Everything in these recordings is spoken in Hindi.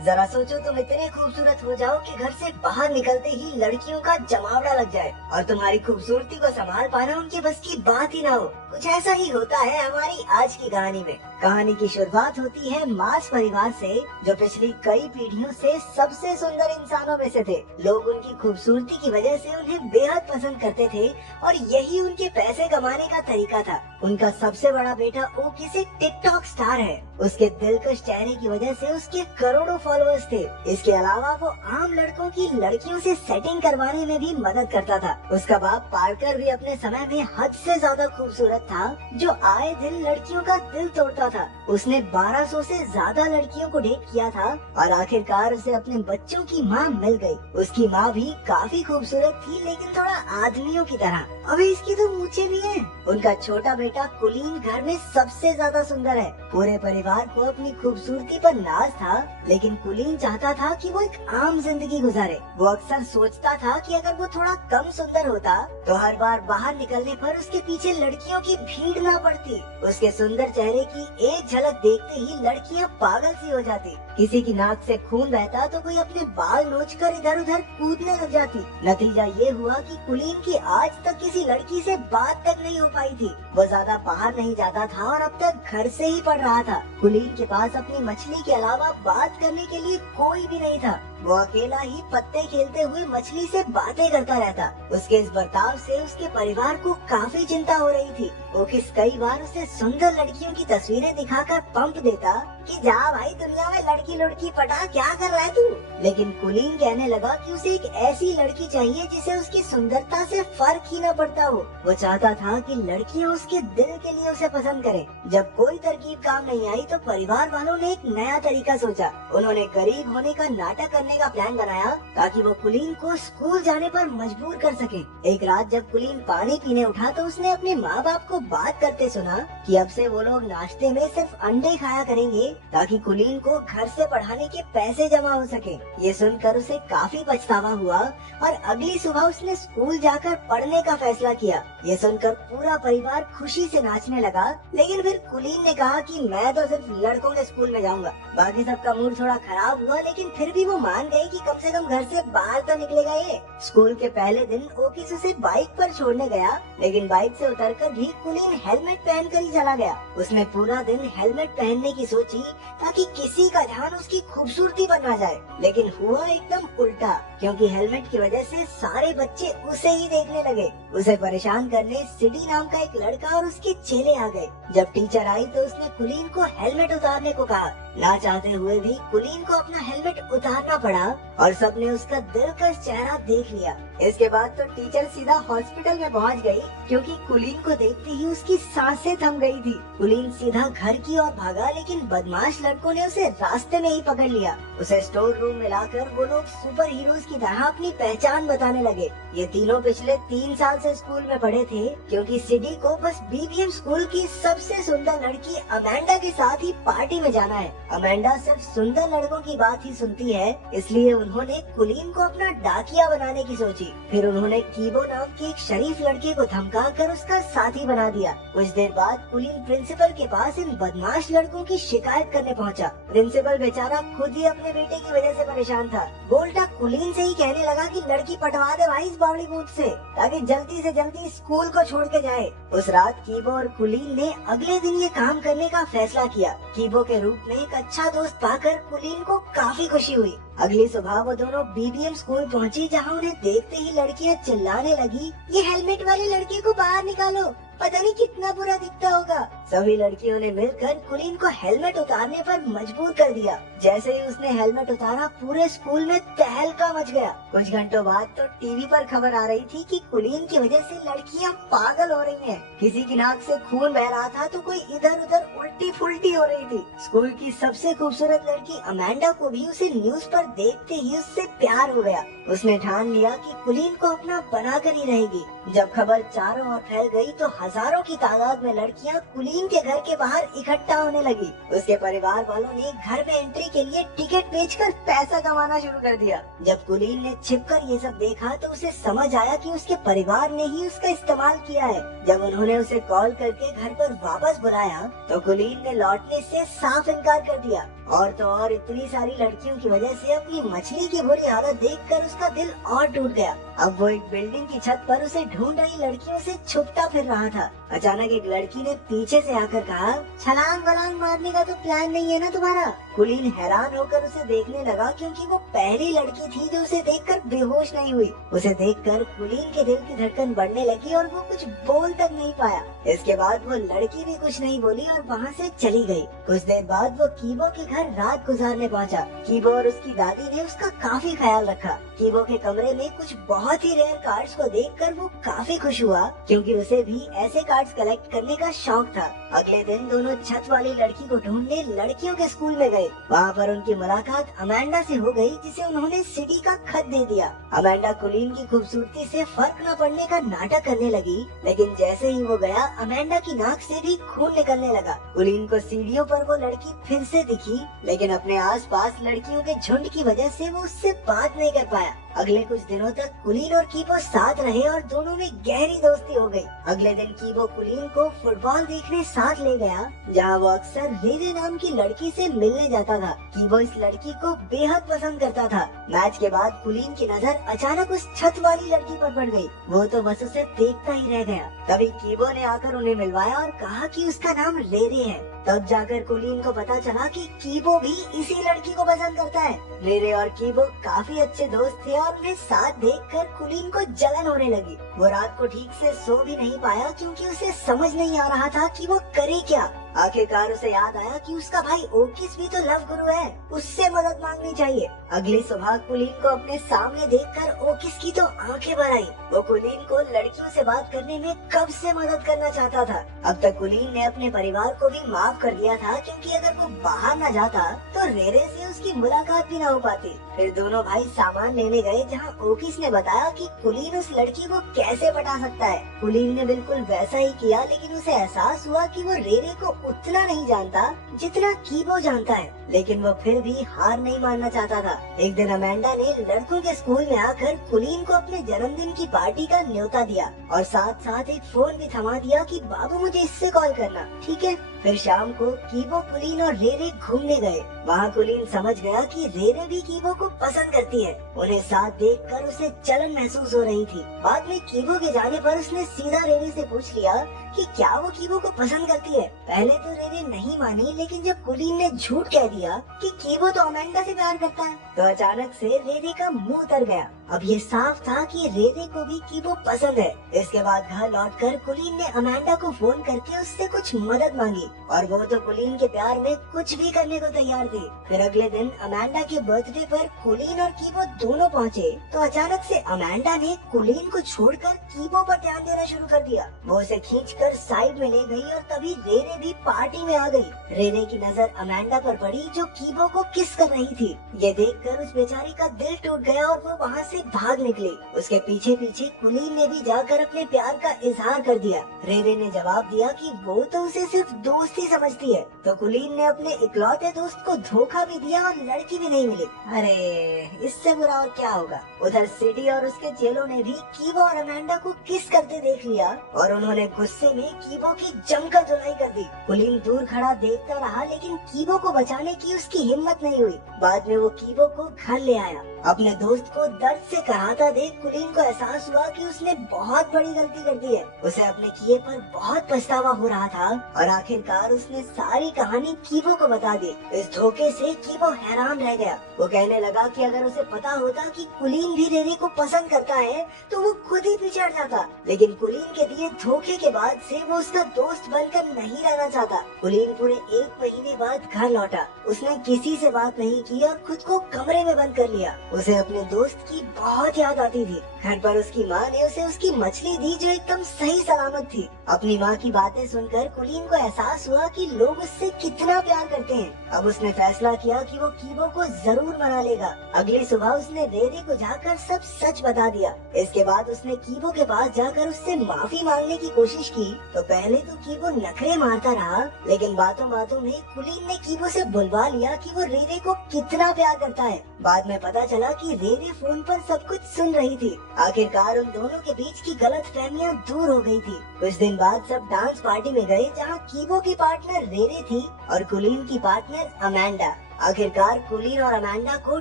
जरा सोचो तुम इतने खूबसूरत हो जाओ कि घर से बाहर निकलते ही लड़कियों का जमावड़ा लग जाए और तुम्हारी खूबसूरती को संभाल पाना उनके बस की बात ही ना हो। कुछ ऐसा ही होता है हमारी आज की कहानी में। कहानी की शुरुआत होती है मार्स परिवार से, जो पिछली कई पीढ़ियों से सबसे सुंदर इंसानों में से थे। लोग उनकी खूबसूरती की वजह से उन्हें बेहद पसंद करते थे और यही उनके पैसे कमाने का तरीका था। उनका सबसे बड़ा बेटा ओकिस एक टिकटॉक स्टार है। उसके दिलकश चेहरे की वजह से उसके करोड़ों फॉलोअर्स थे। इसके अलावा वो आम लड़कों की लड़कियों से सेटिंग करवाने में भी मदद करता था। उसका बाप पार्कर भी अपने समय में हद से ज्यादा खूबसूरत था, जो आए दिन लड़कियों का दिल तोड़ता था। उसने 1200 से ज्यादा लड़कियों को डेट किया था और आखिरकार उसे अपने बच्चों की माँ मिल गई। उसकी माँ भी काफी खूबसूरत थी, लेकिन थोड़ा आदमियों की तरह। अबे इसकी तो मूछें भी हैं। उनका छोटा बेटा कुलीन घर में सबसे ज्यादा सुंदर है। पूरे परिवार को अपनी खूबसूरती पर नाज था, लेकिन कुलीन चाहता था कि वो एक आम जिंदगी गुजारे। वो अक्सर सोचता था कि अगर वो थोड़ा कम सुंदर होता तो हर बार बाहर निकलने पर उसके पीछे लड़कियों की भीड़ ना पड़ती। उसके सुंदर चेहरे की एक झलक देखते ही लड़कियां पागल सी हो जाती। किसी की नाक से खून बहता तो कोई अपने बाल नोचकर इधर उधर कूदने लग जाती। नतीजा ये हुआ कि कुलीन की आज तक किसी लड़की से बात तक नहीं हो पाई थी। वो ज्यादा बाहर नहीं जाता था और अब तक घर से ही पढ़ रहा था। कुलीन के पास अपनी मछली के अलावा बात करने के लिए कोई भी नहीं था। वो अकेला ही पत्ते खेलते हुए मछली से बातें करता रहता। उसके इस बर्ताव से उसके परिवार को काफी चिंता हो रही थी। ओकिस कई बार उसे सुंदर लड़कियों की तस्वीरें दिखाकर पंप देता कि जा भाई, दुनिया में लड़की लड़की पटा, क्या कर रहा है तू। लेकिन कुलीन कहने लगा कि उसे एक ऐसी लड़की चाहिए जिसे उसकी सुंदरता से फर्क ही न पड़ता हो। वो चाहता था कि लड़कियां उसके दिल के लिए उसे पसंद करें। जब कोई तरकीब काम नहीं आई तो परिवार वालों ने एक नया तरीका सोचा। उन्होंने गरीब होने का नाटक करने का प्लान बनाया ताकि वो कुलीन को स्कूल जाने पर मजबूर कर सके। एक रात जब कुलीन पानी पीने उठा तो उसने अपने माँ बाप को बात करते सुना कि अब से वो लोग नाश्ते में सिर्फ अंडे खाया करेंगे ताकि कुलीन को घर से पढ़ाने के पैसे जमा हो सके। ये सुनकर उसे काफी पछतावा हुआ और अगली सुबह उसने स्कूल जाकर पढ़ने का फैसला किया। ये सुनकर पूरा परिवार खुशी से नाचने लगा, लेकिन फिर कुलीन ने कहा कि मैं तो सिर्फ लड़कों के स्कूल में जाऊंगा। बाकी सबका मूड थोड़ा खराब हुआ, लेकिन फिर भी वो मान गए कि कम से कम घर से बाहर तो निकलेगा ये। स्कूल के पहले दिन ओकिस उसे बाइक पर छोड़ने गया, लेकिन बाइक से उतरकर भी कुलीन हेलमेट पहनकर ही चला गया। उसने पूरा दिन हेलमेट पहनने की सोची ताकि किसी का ध्यान उसकी खूबसूरती पर न जाए, लेकिन हुआ एकदम उल्टा, क्योंकि हेलमेट की वजह से सारे बच्चे उसे ही देखने लगे। उसे परेशान करने सिडी नाम का एक लड़का और उसके चेले आ गए। जब टीचर आई तो उसने कुलीन को हेलमेट उतारने को कहा। ना चाहते हुए भी कुलीन को अपना हेलमेट उतारना पड़ा और सबने उसका दिलकश चेहरा देख लिया। इसके बाद तो टीचर सीधा हॉस्पिटल में पहुंच गई, क्योंकि कुलीन को देखते ही उसकी सांसें थम गई थी। कुलीन सीधा घर की ओर भागा, लेकिन बदमाश लड़कों ने उसे रास्ते में ही पकड़ लिया। उसे स्टोर रूम में लाकर वो लोग सुपर हीरोज की तरह अपनी पहचान बताने लगे। ये तीनों पिछले 3 साल से स्कूल में पढ़े थे, क्योंकि सिडी को बस बीबीएम स्कूल की सबसे सुंदर लड़की अमेंडा के साथ ही पार्टी में जाना है। अमेंडा सिर्फ सुंदर लड़कों की बात ही सुनती है, इसलिए उन्होंने कुलीन को अपना डाकिया बनाने की सोची। फिर उन्होंने कीबो नाम के एक शरीफ लड़के को धमका कर उसका साथी बना दिया। कुछ देर बाद कुलीन प्रिंसिपल के पास इन बदमाश लड़कों की शिकायत करने पहुंचा। प्रिंसिपल बेचारा खुद ही अपने बेटे की वजह से परेशान था। वो उल्टा कुलीन से ही कहने लगा कि लड़की पटवा दे भाई इस बावड़ी बूथ से, ताकि जल्दी से जल्दी स्कूल को छोड़ के जाए। उस रात कीबो और कुलीन ने अगले दिन ये काम करने का फैसला किया। कीबो के रूप में एक अच्छा दोस्त पाकर कुलीन को काफी खुशी हुई। अगली सुबह वो दोनों बीबीएम स्कूल पहुंची, जहां उन्हें देखते ही लड़कियां चिल्लाने लगी, ये हेलमेट वाले लड़के को बाहर निकालो, पता नहीं कितना बुरा दिखता होगा। सभी लड़कियों ने मिलकर कुलीन को हेलमेट उतारने पर मजबूर कर दिया। जैसे ही उसने हेलमेट उतारा, पूरे स्कूल में तहलका मच गया। कुछ घंटों बाद तो टीवी पर खबर आ रही थी कि कुलीन की वजह से लड़कियां पागल हो रही हैं। किसी की नाक से खून बह रहा था तो कोई इधर उधर उल्टी फुल्टी हो रही थी। स्कूल की सबसे खूबसूरत लड़की अमेंडा को भी उसे न्यूज पर देखते ही उससे प्यार हो गया। उसने ठान लिया कि कुलीन को अपना बनाकर ही रहेगी। जब खबर चारों ओर फैल गई तो हजारों की तादाद में लड़कियां कुलीन के घर के बाहर इकट्ठा होने लगी। उसके परिवार वालों ने घर में एंट्री के लिए टिकट बेचकर पैसा कमाना शुरू कर दिया। जब कुलीन ने छिपकर ये सब देखा तो उसे समझ आया कि उसके परिवार ने ही उसका इस्तेमाल किया है। जब उन्होंने उसे कॉल करके घर पर वापस बुलाया तो कुलीन ने लौटने से साफ इनकार कर दिया और तो और इतनी सारी लड़कियों की वजह से अपनी मछली की बुरी हालत देखकर उसका दिल और टूट गया। अब वो एक बिल्डिंग की छत पर उसे ढूंढ रही लड़कियों से छुपता फिर रहा था। अचानक एक लड़की ने पीछे से आकर कहा, छलांग वलांग मारने का तो प्लान नहीं है ना तुम्हारा? कुलीन हैरान होकर उसे देखने लगा, क्योंकि वो पहली लड़की थी जो उसे देखकर बेहोश नहीं हुई। उसे देखकर कुलीन के दिल की धड़कन बढ़ने लगी और वो कुछ बोल तक नहीं पाया। इसके बाद वो लड़की भी कुछ नहीं बोली और वहाँ से चली गई। कुछ देर बाद वो कीबो के घर रात गुजारने पहुँचा। कीबो और उसकी दादी ने उसका काफी ख्याल रखा। कीबो के कमरे में कुछ बहुत ही रेयर कार्ड्स को देखकर वो काफी खुश हुआ, क्योंकि उसे भी ऐसे कार्ड्स कलेक्ट करने का शौक था। अगले दिन दोनों छत वाली लड़की को ढूंढने लड़कियों के स्कूल में गए। वहाँ पर उनकी मुलाकात अमेंडा से हो गई, जिसे उन्होंने सिटी का खत दे दिया। अमेंडा कुलीन की खूबसूरती से फर्क न पड़ने का नाटक करने लगी, लेकिन जैसे ही वो गया अमेंडा की नाक से भी खून निकलने लगा। कुलीन को सीढ़ियों पर वो लड़की फिर से दिखी, लेकिन अपने आसपास लड़कियों के झुंड की वजह से वो उससे बात नहीं कर पाया। अगले कुछ दिनों तक कुलीन और कीबो साथ रहे और दोनों में गहरी दोस्ती हो गई। अगले दिन कीबो कुलीन को फुटबॉल देखने साथ ले गया, जहाँ वो अक्सर रेरे नाम की लड़की से मिलने जाता था। कीबो इस लड़की को बेहद पसंद करता था। मैच के बाद कुलीन की नजर अचानक उस छत वाली लड़की पर पड़ गई। वो तो बस उसे देखता ही रह गया। तभी कीबो ने आकर उन्हें मिलवाया और कहा कि उसका नाम रेरे है। तब जाकर कुलीन को पता चला कि कीबो भी इसी लड़की को पसंद करता है। रेरे और कीबो काफी अच्छे दोस्त थे और उन्हें साथ देखकर कुलीन को जलन होने लगी। वो रात को ठीक से सो भी नहीं पाया, क्योंकि उसे समझ नहीं आ रहा था कि वो करे क्या। आखिरकार उसे याद आया कि उसका भाई ओकिस भी तो लव गुरु है, उससे मदद मांगनी चाहिए। अगली सुबह कुलीन को अपने सामने देखकर ओकिस की तो आंखें भर आई। वो कुलीन को लड़कियों से बात करने में कब से मदद करना चाहता था। अब तक कुलीन ने अपने परिवार को भी माफ कर दिया था, क्योंकि अगर वो बाहर न जाता तो रेरे से उसकी मुलाकात भी न हो पाती। फिर दोनों भाई सामान लेने गए, जहाँ ओकिस ने बताया कि कुलीन उस लड़की को कैसे पटा सकता है। कुलीन ने बिल्कुल वैसा ही किया, लेकिन उसे एहसास हुआ कि वो रेरे को उतना नहीं जानता जितना कीबो जानता है, लेकिन वो फिर भी हार नहीं मानना चाहता था। एक दिन अमेंडा ने लड़कों के स्कूल में आकर कुलीन को अपने जन्मदिन की पार्टी का न्योता दिया और साथ साथ एक फोन भी थमा दिया कि बाबू मुझे इससे कॉल करना, ठीक है। फिर शाम को कीबो, कुलीन और रेरे घूमने गए। वहाँ कुलीन समझ गया कि रेरे भी कीबो को पसंद करती है। उन्हें साथ देखकर उसे जलन महसूस हो रही थी। बाद में कीबो के जाने पर उसने सीधा रेरे से पूछ लिया कि क्या वो कीबो को पसंद करती है। पहले तो रेरे नहीं मानी, लेकिन जब कुलीन ने झूठ कह दिया कि कीबो तो अमेंडा से प्यार करता है, तो अचानक से रेरे का मुंह उतर गया। अब ये साफ था कि रेरे को भी कीबो पसंद है। इसके बाद घर लौटकर कुलीन ने अमेंडा को फोन करके उससे कुछ मदद मांगी, और वो तो कुलीन के प्यार में कुछ भी करने को तैयार थी। फिर अगले दिन अमेंडा के बर्थडे पर कुलीन और कीबो दोनों पहुँचे, तो अचानक से अमेंडा ने कुलीन को छोड़कर कीबो पर ध्यान देना शुरू कर दिया। वो उसे खींचकर साइड में ले गई और तभी रेरे भी पार्टी में आ गई। रेरे की नजर अमेंडा पर पड़ी, जो कीबो को किस कर रही थी। ये देखकर उस बेचारी का दिल टूट गया और वो वहाँ से भाग निकली। उसके पीछे पीछे कुलीन ने भी जाकर अपने प्यार का इजहार कर दिया। रेरे ने जवाब दिया कि वो तो उसे सिर्फ दोस्त ही समझती है, तो कुलीन ने अपने इकलौते दोस्त को धोखा भी दिया और लड़की भी नहीं मिली। अरे इससे बुरा और क्या होगा। उधर सिटी और उसके चेलों ने भी कीबो और अमेंडा को किस करते देख लिया और उन्होंने गुस्से में कीबो की जमकर धुलाई कर दी। कुलीन दूर खड़ा देखता रहा, लेकिन कीबो को बचाने की उसकी हिम्मत नहीं हुई। बाद में वो कीबो को घर ले आया। अपने दोस्त को दर्द से कराहता देख कुलीन को एहसास हुआ कि उसने बहुत बड़ी गलती कर दी है। उसे अपने किए पर बहुत पछतावा हो रहा था और आखिरकार उसने सारी कहानी कीबो को बता दी। इस धोखे से कीबो हैरान रह गया। वो कहने लगा कि अगर उसे पता होता कि कुलीन भी रेरे को पसंद करता है तो वो खुद ही पीछे हट जाता, लेकिन कुलीन के दिए धोखे के बाद से वो उसका दोस्त बनकर नहीं रहना चाहता। कुलीन पूरे 1 महीने बाद घर लौटा। उसने किसी से बात नहीं की और खुद को कमरे में बंद कर लिया। उसे अपने दोस्त की बहुत याद आती थी। घर पर उसकी माँ ने उसे उसकी मछली दी, जो एकदम सही सलामत थी। अपनी माँ की बातें सुनकर कुलीन को एहसास हुआ कि लोग उससे कितना प्यार करते हैं। अब उसने फैसला किया कि वो कीबो को जरूर मना लेगा। अगली सुबह उसने रेरे को जाकर सब सच बता दिया। इसके बाद उसने कीबो के पास जाकर उससे माफी मांगने की कोशिश की। तो पहले तो कीबो नखरे मारता रहा, लेकिन बातों बातों में कुलीन ने कीबो से बुलवा लिया कि वो रेरे को कितना प्यार करता है। बाद में पता चला कि रेरे फोन पर सब कुछ सुन रही थी। आखिरकार उन दोनों के बीच की गलतफहमियां दूर हो गई थी। कुछ दिन बाद सब डांस पार्टी में गए, जहां कीबो की पार्टनर रेरे थी और कुलीन की पार्टनर अमेंडा। आखिरकार कुलीन और अमांडा को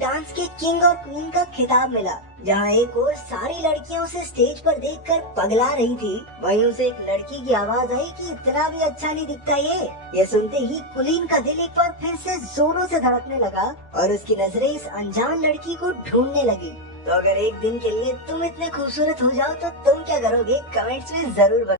डांस के किंग और क्वीन का खिताब मिला। जहाँ एक और सारी लड़कियां उसे स्टेज पर देखकर पगला रही थी, वहीं उसे एक लड़की की आवाज आई कि इतना भी अच्छा नहीं दिखता ये सुनते ही कुलीन का दिल एक बार फिर से जोरों से धड़कने लगा और उसकी नजरें इस अनजान लड़की को ढूंढने लगी। तो अगर एक दिन के लिए तुम इतने खूबसूरत हो जाओ तो तुम क्या करोगे, कमेंट्स में जरूर बताओ।